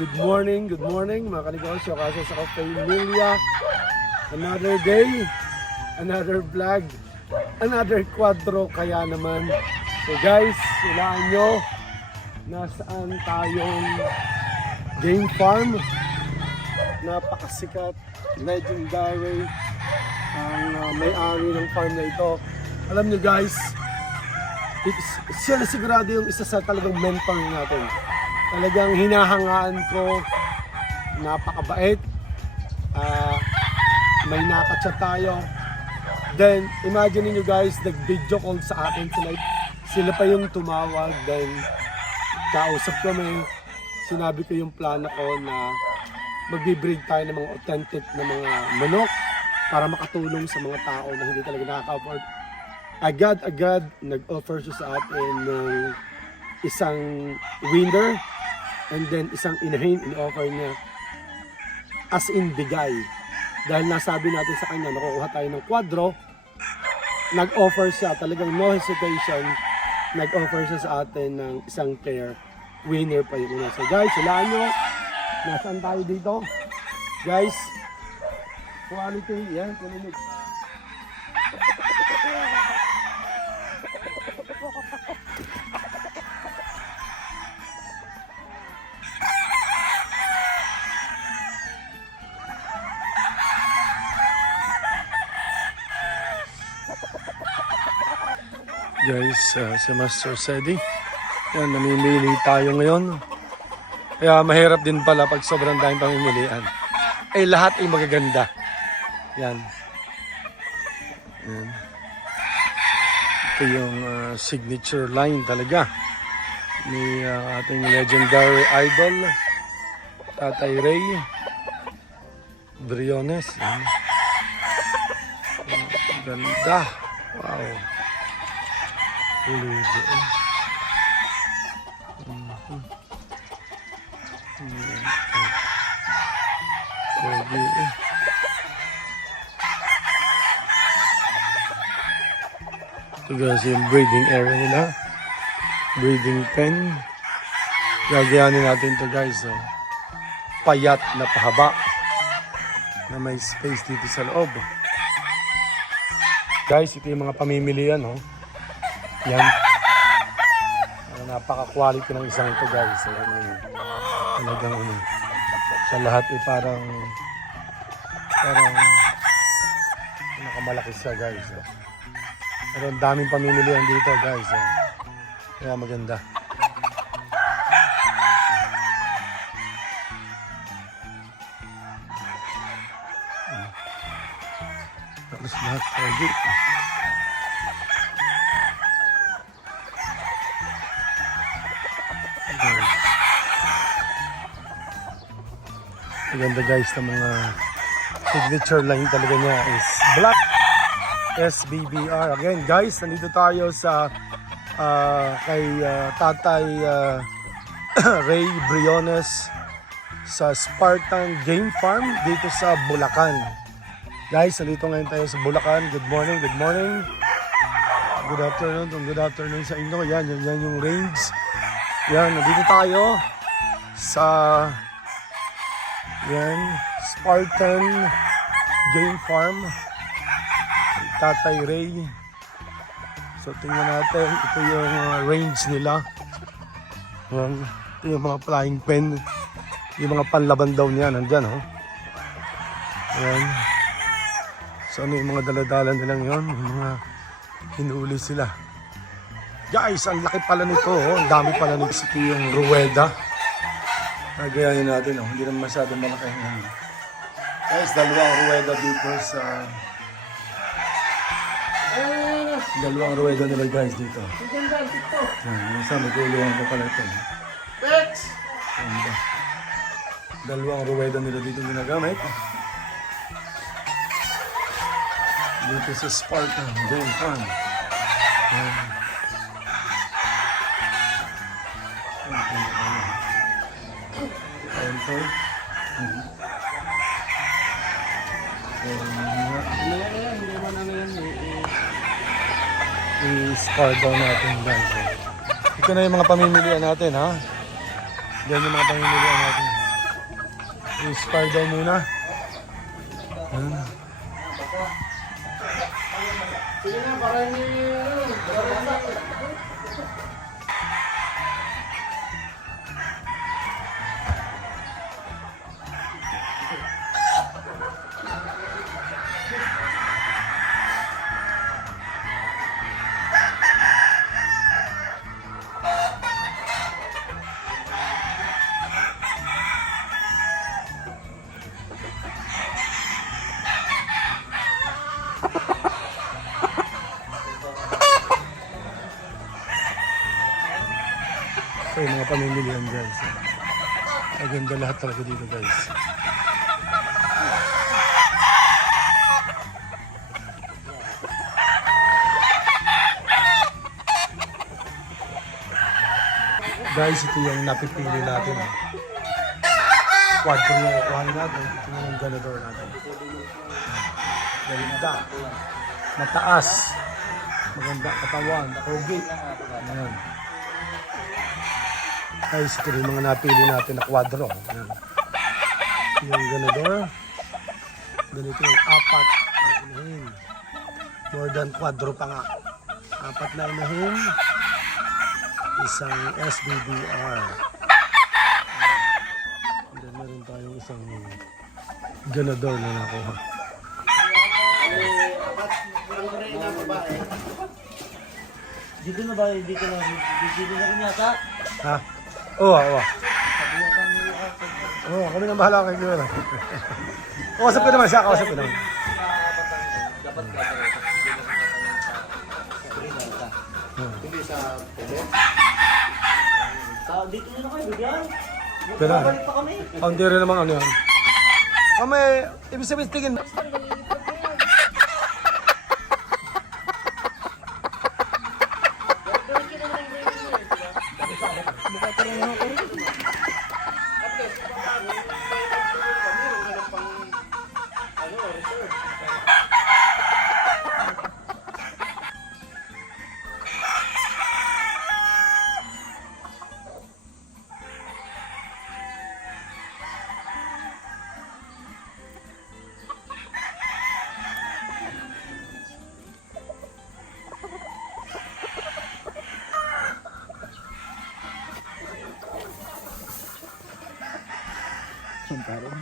Good morning mga kanegosyo. Kasi sa Pamilya, another day, another vlog, another quadro kaya naman. So guys, hulaan nyo nasaan tayong game farm. Napakasikat, legendary ang may-ari ng farm na ito. Alam nyo guys, siya na sigurado yung isa sa talagang mentor natin. Talagang hinahangaan ko, napakabait, may nakachat tayo. Then, imagine niyo guys, nag-video call sa akin sila pa yung tumawag. Then, kausap kami, sinabi ko yung plano ko na magbe-breed tayo ng mga authentic na mga manok para makatulong sa mga tao na hindi talaga nakaka-afford. Agad nag-offer siya sa atin ng isang winner. And then isang inahin, in-offer niya as in bigay. Dahil nasabi natin sa kanya, nakukuha tayo ng quadro, nag-offer siya, talagang no hesitation, nag-offer siya sa atin ng isang pair. Winner pa yung una. So guys, hulaan nyo, nasaan tayo dito? Guys, quality, yan, kunin nyo. Guys, si Master Sedi, yan, namimili tayo ngayon. Kaya mahirap din pala pag sobrang daming pamimilian. Eh lahat ay magaganda. Yan. Yan. Ito yung signature line talaga ni ating legendary idol, Tatay Ray Briones. Yan. Ganda. Wow. Ulo doon. Ito guys yung breeding area nila. Breeding pen. Gagayanin natin ito guys. So, payat na pahaba na may space dito sa loob. Guys, ito yung mga pamimilian. Oh. Yan. Napaka-quality ng isang ito guys. Talagang sa lahat ay parang nakamalaki siya guys. Pero ang daming pamimilihan dito guys. Kaya maganda. Tapos lahat target. Maganda guys na mga signature line talaga niya is black SBBR. Again guys, nandito tayo sa kay Tatay Ray Briones sa Spartan Game Farm dito sa Bulacan. Guys, nandito ngayon tayo sa Bulacan. Good morning, good morning. Good afternoon sa inyo. Yan yung range. Yan, nandito tayo sa Yan, Spartan Game Farm. Tatay Ray. So tingnan natin, ito yung range nila. Yan, ito yung mga flying pen. Yung mga panlaban daw niya, nandyan oh. Yan. So ano yung mga daladala nilang yun? Yung mga hinuli sila. Guys, ang laki pala nito oh. Ang dami pala nito. Ito yung ruweda. Nagayahin natin oh. Hindi naman masyadong malaki. Guys, dalawang ruweda dito sa... dalawang ruweda nila guys dito. Yan, sa maguluhan ko pala ito. Dalawang ruweda nila dito ginagamit. Dito sa Spartan Game Farm. I-scar down natin guys. Ito na yung mga pamimilian natin ha. Yan yung mga pamimilian natin. I-scar down muna. Sige na, para ni... So yung mga pamimilihan guys. Maganda lahat talaga dito guys. Guys, ito yung napipili natin. Quadro yung kuhanin natin. Ito yung ganador natin. Ganda. Mataas. Maganda katawan. Pogi. Ayan. Guys, ito yung mga napili natin na kwadro. Ayan. Yung ganador. Ganito yung apat na inahin. More than kwadro pa nga. Apat na inahin. Isang SBDR. And then meron tayong isang ganador na nakuha. Dito na ba? Dito na rin yata? Ha? Oo, oo. Oo, kami na bahala kay Kuya. Kausap ko naman siya, kausap ko naman. Dapat ka hindi sa tele? Dito na kayo, bigyan. Pero, Balik pa kami. hindi rin naman ano yan. Kami, ibig sabihin tingin. Sumparin.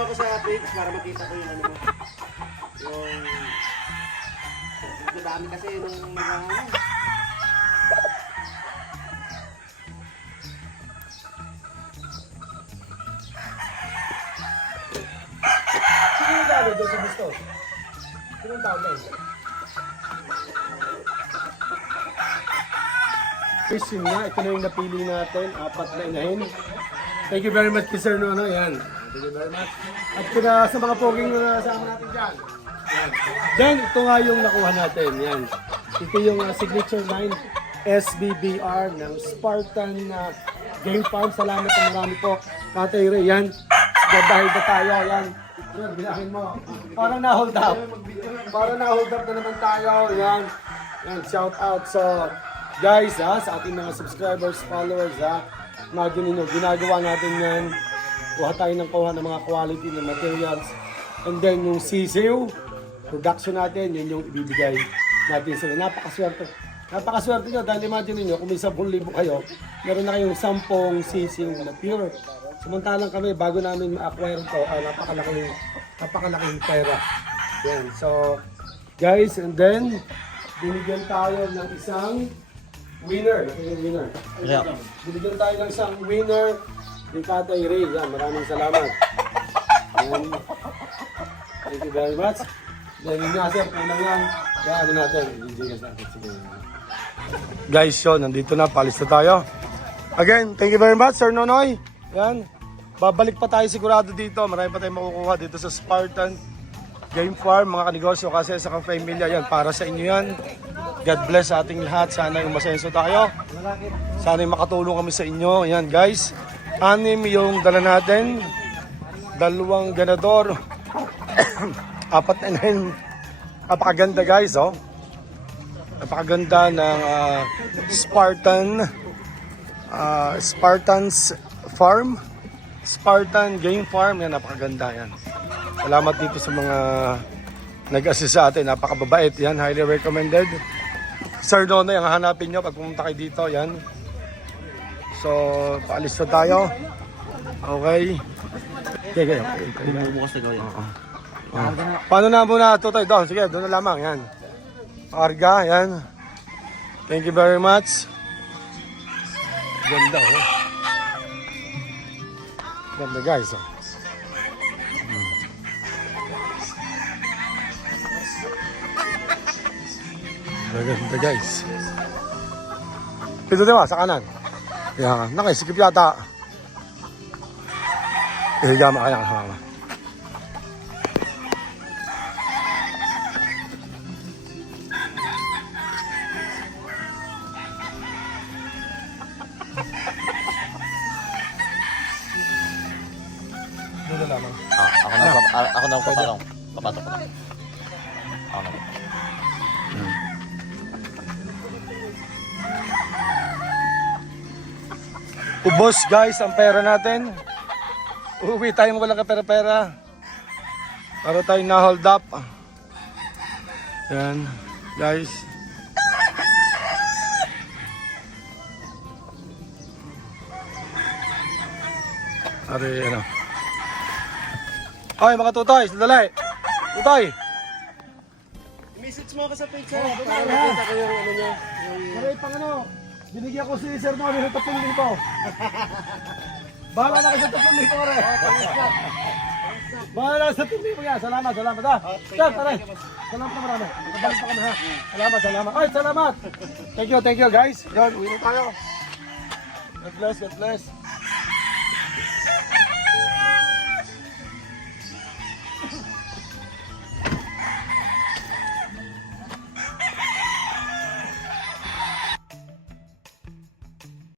mo ako sa page para makita ko yung ano mo. Yung... Madami kasi nung mga ano. Sino yung tao doon sa gusto? Sino yung tao doon? Guys, yun nga, ito na yung napili natin, 4 na inahin. Thank you very much, Sir Nono. Yan. Thank you very much. At sa mga poging na nasama natin dyan. Yan. Then, ito nga yung nakuha natin. Yan. Ito yung signature line, SBBR ng Spartan Game Farm. Salamat na marami po. Tatay Ray, yan. Dahil na tayo, yan. Yan, bilangin mo. Parang na-hold up. Parang na-hold up na naman tayo. Yan. Yan, shout out. So, guys, sa ating mga subscribers, followers, imagine ninyo, ginagawa natin yan. Kuha tayo ng mga quality ng materials. And then yung sisiw, production natin, yun yung ibibigay natin sila. Napakaswerte. Napakaswerte nyo dahil imagine niyo kung may 10,000 kayo, meron na kayong 10 sisiw na pure. Samantalang kami, bago namin ma-acquire ito, napakalaking pera. Yan. So, guys, and then, binigyan tayo ng isang winner. Winner. Binigyan tayo ng isang winner ni Tatay Ray. Yan, maraming salamat. Yan. Thank you very much. Then yun nga sir, kulang yan. Kaya ano natin, DJ natin. Sige. Guys, yun, nandito na, palis na tayo. Again, thank you very much Sir Nonoy. Yan. Babalik pa tayo sigurado dito. Marami pa tayong makukuha dito sa Spartan Game Farm, mga kanegosyo kasi sa pamilya yan, para sa inyo yan. God bless sa ating lahat. Sana yung masenso tayo. Sana yung makatulong kami sa inyo. Yan guys. 6 yung dala natin. 2 ganador. 4 na inahin. Napakaganda guys, oh. Napakaganda ng Spartan's Farm. Spartan Game Farm. Yan, napakaganda yan. Salamat dito sa mga nag-assist sa atin. Napakababait. Yan, highly recommended. Sir Nonoy, ang hanapin nyo pag pumunta kayo dito. Yan. So, paalis na tayo. Okay. Okay. Bumubukas na gawin. Paano na muna ito tayo? Doon, sige, doon na lamang. Yan. Karga, yan. Thank you very much. Ganda, oh. Ganda, guys, oh. Ganda, guys. Dito diba, sa kanan. Yan, nakaisipip yata. Higama kaya kasama. Doon na lamang. Ako na paparong. Papatok ko na. Ako na. Ubos guys ang pera natin. Uuwi tayong walang kapera-pera. Para tayong na-hold up. Yan guys. Ari ano. Ay mga tutoy, sandali. Tutoy. Message mo ako sa page Para makita ko yung ano niya. Maray pang ano. Binigyan ko si Sir Nonoy ng 10,000. Bahala na kayo sa 10,000 ore. Bahala na sa 10,000 yan. Salamat ha. Sir, taray. Salamat na marami. Nakabalik pa kami ha. Salamat. Ay, salamat. Thank you guys. Yan, uwi na tayo. God bless.